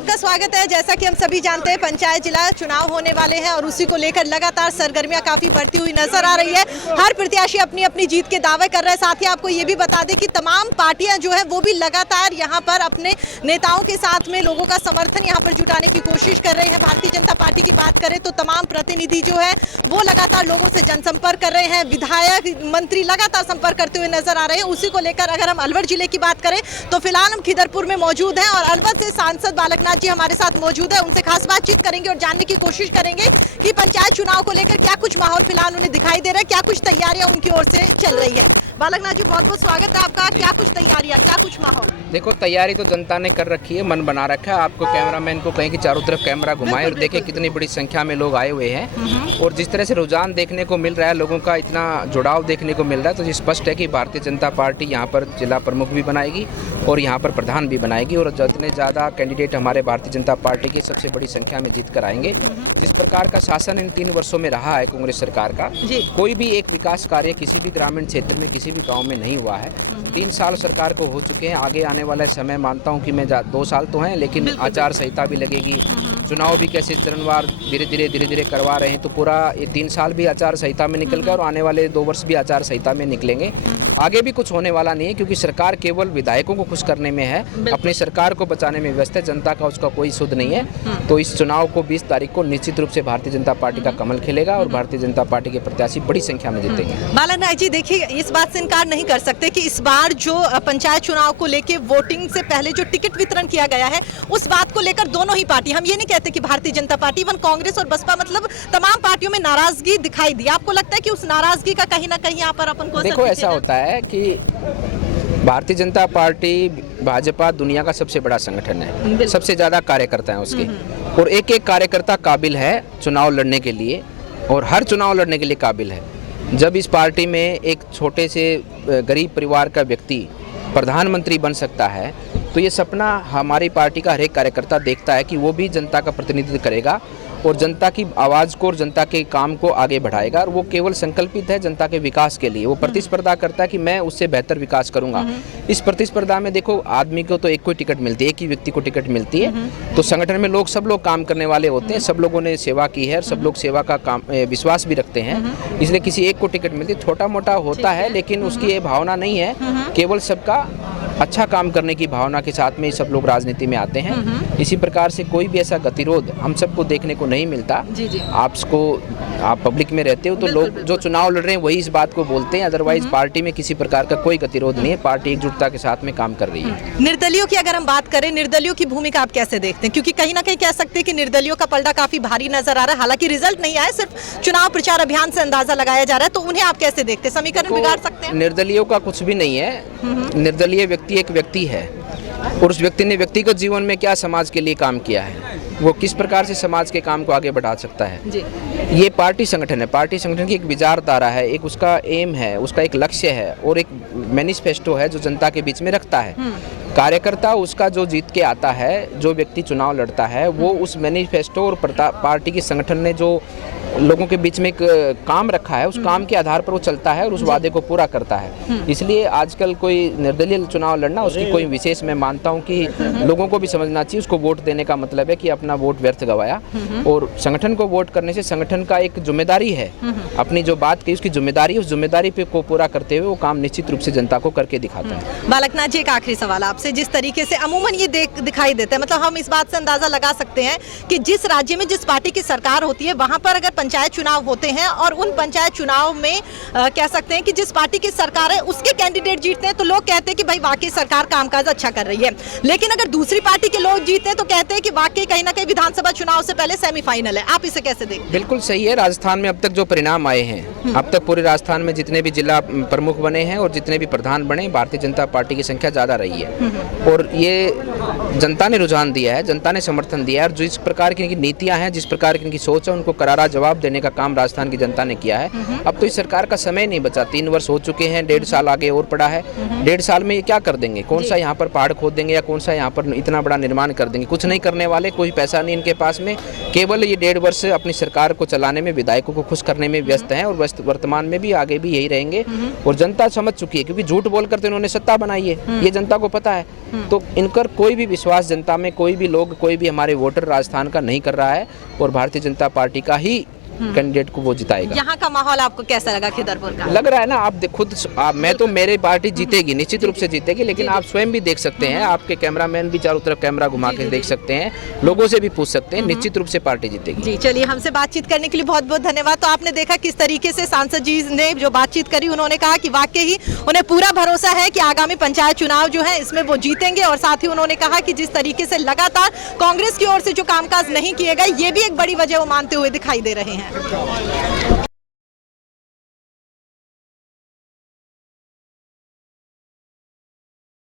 सबका स्वागत है। जैसा कि हम सभी जानते हैं, पंचायत जिला चुनाव होने वाले हैं और उसी को लेकर लगातार सरगर्मियां काफी बढ़ती हुई नजर आ रही है। हर प्रत्याशी अपनी अपनी जीत के दावे कर रहे हैं। साथ ही आपको ये भी बता दें कि तमाम पार्टियां जो है वो भी लगातार यहां पर अपने नेताओं के साथ में लोगों का समर्थन यहां पर जुटाने की कोशिश कर रहे हैं। भारतीय जनता पार्टी की बात करें तो तमाम प्रतिनिधि जो है वो लगातार लोगों से जनसंपर्क कर रहे हैं। विधायक, मंत्री लगातार संपर्क करते हुए नजर आ रहे हैं। उसी को लेकर अगर हम अलवर जिले की बात करें तो फिलहाल हम खिदरपुर में मौजूद हैं और अलवर से सांसद बालकनाथ जी हमारे साथ मौजूद है। उनसे खास बातचीत करेंगे और जानने की कोशिश करेंगे कि पंचायत चुनाव को लेकर क्या कुछ माहौल फिलहाल उन्हें दिखाई दे रहा है, क्या कुछ तैयारियां उनकी ओर से चल रही है। बालकनाथ जी, बहुत बहुत स्वागत है आपका। क्या कुछ तैयारियां, क्या कुछ माहौल? देखो, तैयारी तो जनता ने कर रखी है, मन बना रखा है। आपको कैमरामैन को कहें कि चारों तरफ कैमरा घुमाएं और देखें कितनी बड़ी संख्या में लोग आए हुए हैं और जिस तरह से रुझान देखने को मिल रहा है, लोगों का इतना जुड़ाव देखने को मिल रहा है, तो ये स्पष्ट है कि भारतीय जनता पार्टी यहाँ पर जिला प्रमुख भी बनाएगी और यहाँ पर प्रधान भी बनाएगी और जितने ज़्यादा कैंडिडेट हमारे भारतीय जनता पार्टी की सबसे बड़ी संख्या में जीत कर आएंगे। जिस प्रकार का शासन इन 3 वर्षों में रहा है कांग्रेस सरकार का, कोई भी एक विकास कार्य किसी भी ग्रामीण क्षेत्र में, किसी भी गांव में नहीं हुआ है। 3 साल सरकार को हो चुके हैं। आगे आने वाला समय मानता हूं कि मैं 2 साल तो हैं, लेकिन आचार संहिता भी लगेगी, चुनाव भी कैसे चरणवार धीरे धीरे करवा रहे हैं, तो पूरा ये 3 साल भी आचार संहिता में निकल गए और आने वाले 2 वर्ष भी आचार संहिता में निकलेंगे। आगे भी कुछ होने वाला नहीं है, क्योंकि सरकार केवल विधायकों को खुश करने में है, अपनी सरकार को बचाने में व्यस्त है। जनता का उसका कोई सुध नहीं है। तो इस चुनाव को 20 तारीख को निश्चित रूप से भारतीय जनता पार्टी का कमल खिलेगा और भारतीय जनता पार्टी के प्रत्याशी बड़ी संख्या में जीतेंगे। बालकनाथ जी, देखिए, इस बात से इनकार नहीं कर सकते कि इस बार जो पंचायत चुनाव को लेकर वोटिंग से पहले जो टिकट वितरण किया गया है, उस बात को लेकर दोनों ही पार्टी, हम ये नहीं कहते कि भारतीय जनता पार्टी, इवन कांग्रेस और बसपा, मतलब तमाम पार्टियों में नाराजगी दिखाई दी। आपको लगता है कि उस नाराजगी का कहीं ना कहीं यहाँ पर अपन को देखो, ऐसा होता है कि भारतीय जनता पार्टी, भाजपा दुनिया का सबसे बड़ा संगठन है, सबसे ज़्यादा कार्यकर्ता हैं उसके, और एक एक कार्यकर्ता काबिल है चुनाव लड़ने के लिए और हर चुनाव लड़ने के लिए काबिल है। जब इस पार्टी में एक छोटे से गरीब परिवार का व्यक्ति प्रधानमंत्री बन सकता है, तो ये सपना हमारी पार्टी का हर एक कार्यकर्ता देखता है कि वो भी जनता का प्रतिनिधित्व करेगा और जनता की आवाज़ को और जनता के काम को आगे बढ़ाएगा। और वो केवल संकल्पित है जनता के विकास के लिए। वो प्रतिस्पर्धा करता है कि मैं उससे बेहतर विकास करूंगा। इस प्रतिस्पर्धा में देखो, आदमी को तो एक कोई टिकट मिलती है, एक ही व्यक्ति को टिकट मिलती है। तो संगठन में सब लोग काम करने वाले होते हैं, सब लोगों ने सेवा की है और सब लोग सेवा का काम विश्वास भी रखते हैं, इसलिए किसी एक को टिकट मिलती है। छोटा मोटा होता है, लेकिन उसकी ये भावना नहीं है, केवल सबका अच्छा काम करने की भावना के साथ में सब लोग राजनीति में आते हैं। इसी प्रकार से कोई भी ऐसा गतिरोध हम सबको देखने को नहीं मिलता। आप पब्लिक में रहते हो तो लोग जो चुनाव लड़ रहे हैं वही इस बात को बोलते हैं, अदरवाइज पार्टी में किसी प्रकार का कोई गतिरोध नहीं है। पार्टी एकजुटता के साथ में काम कर रही है। निर्दलियों की अगर हम बात करें, निर्दलियों की भूमिका आप कैसे देखते हैं? क्योंकि कहीं ना कहीं कह सकते हैं कि निर्दलियों का पलड़ा काफी भारी नजर आ रहा है। हालांकि रिजल्ट नहीं आया, सिर्फ चुनाव प्रचार अभियान से अंदाजा लगाया जा रहा है, तो उन्हें आप कैसे देखते हैं? समीकरण बिगाड़ सकते हैं? निर्दलियों का कुछ भी नहीं है। निर्दलीय व्यक्ति एक व्यक्ति है और उस व्यक्ति ने व्यक्तिगत जीवन में क्या समाज के लिए काम किया है, वो किस प्रकार से समाज के काम को आगे बढ़ा सकता है। ये पार्टी संगठन है। पार्टी संगठन की एक विचारधारा है, एक उसका एम है, उसका एक लक्ष्य है और एक मैनिफेस्टो है जो जनता के बीच में रखता है। कार्यकर्ता उसका जो जीत के आता है, जो व्यक्ति चुनाव लड़ता है, वो उस मैनिफेस्टो और पार्टी के संगठन ने जो लोगों के बीच में एक काम रखा है, उस काम के आधार पर वो चलता है और उस वादे को पूरा करता है। इसलिए आजकल कोई निर्दलीय चुनाव लड़ना उसकी कोई विशेष, मैं मानता हूं कि लोगों को भी समझना चाहिए, उसको वोट देने का मतलब है कि अपना वोट व्यर्थ गवाया। और संगठन को वोट करने से संगठन का एक जिम्मेदारी है, अपनी जो बात की उसकी जिम्मेदारी, उस जिम्मेदारी पे को पूरा करते हुए वो काम निश्चित रूप से जनता को करके दिखाता है। बालकनाथ जी, एक आखिरी सवाल आपसे। जिस तरीके से अमूमन ये दिखाई देता है, मतलब हम इस बात से अंदाजा लगा सकते हैं कि जिस राज्य में जिस पार्टी की सरकार होती है, वहां पर अगर पंचायत चुनाव होते हैं और उन पंचायत चुनाव में कह सकते हैं कि जिस पार्टी की सरकार है उसके कैंडिडेट जीतते हैं, तो लोग कहते हैं कि भाई वाकई सरकार कामकाज अच्छा कर रही है। लेकिन अगर दूसरी पार्टी के लोग जीतते हैं तो कहते हैं कि वाकई कहीं ना कहीं विधानसभा चुनाव से पहले सेमीफाइनल है। आप इसे कैसे देखते हैं? बिल्कुल सही है। राजस्थान में अब तक जो परिणाम आए हैं, अब तक पूरे राजस्थान में जितने भी जिला प्रमुख बने हैं और जितने भी प्रधान बने, भारतीय जनता पार्टी की संख्या ज्यादा रही है और ये जनता ने रुझान दिया है, जनता ने समर्थन दिया है। और जिस प्रकार की इनकी नीतियां हैं, जिस प्रकार की इनकी सोच है, उनको करारा जवाब जवाब देने का काम राजस्थान की जनता ने किया है। अब तो इस सरकार का समय नहीं बचा, 3 वर्ष हो चुके हैं, 1.5 साल आगे और पड़ा है। 1.5 साल में ये क्या कर देंगे? कौन सा यहाँ पर पहाड़ खोद देंगे या कौन सा यहाँ पर इतना बड़ा निर्माण कर देंगे? कुछ नहीं करने वाले, कोई पैसा नहीं इनके पास में, केवल ये 1.5 वर्ष अपनी सरकार को चलाने में, विधायकों को खुश करने में व्यस्त हैं, और वर्तमान में भी आगे भी यही रहेंगे। और जनता समझ चुकी है, क्योंकि झूठ बोल कर तो इन्होंने सत्ता बनाई है, ये जनता को पता है। तो इनकर कोई भी विश्वास जनता में, कोई भी लोग, कोई भी हमारे वोटर राजस्थान का नहीं कर रहा है, और भारतीय जनता पार्टी का ही कैंडिडेट को वो जिताएगा। यहाँ का माहौल आपको कैसा लगा खिदरपुर का? लग रहा है ना, आप खुद मैं तो, मेरी पार्टी जीतेगी, निश्चित रूप से जीतेगी, लेकिन आप स्वयं भी देख सकते हैं, आपके कैमरामैन भी चारों तरफ कैमरा घुमा के देख सकते हैं, लोगों से भी पूछ सकते हैं, निश्चित रूप से पार्टी जीतेगी। जी चलिए, हमसे बातचीत करने के लिए बहुत बहुत धन्यवाद। तो आपने देखा किस तरीके से सांसद जी ने जो बातचीत करी, उन्होंने कहा कि वाकई ही उन्हें पूरा भरोसा है कि आगामी पंचायत चुनाव जो है इसमें वो जीतेंगे, और साथ ही उन्होंने कहा कि जिस तरीके से लगातार कांग्रेस की ओर से जो कामकाज नहीं किए गए, ये भी एक बड़ी वजह वो मानते हुए दिखाई दे रहे हैं।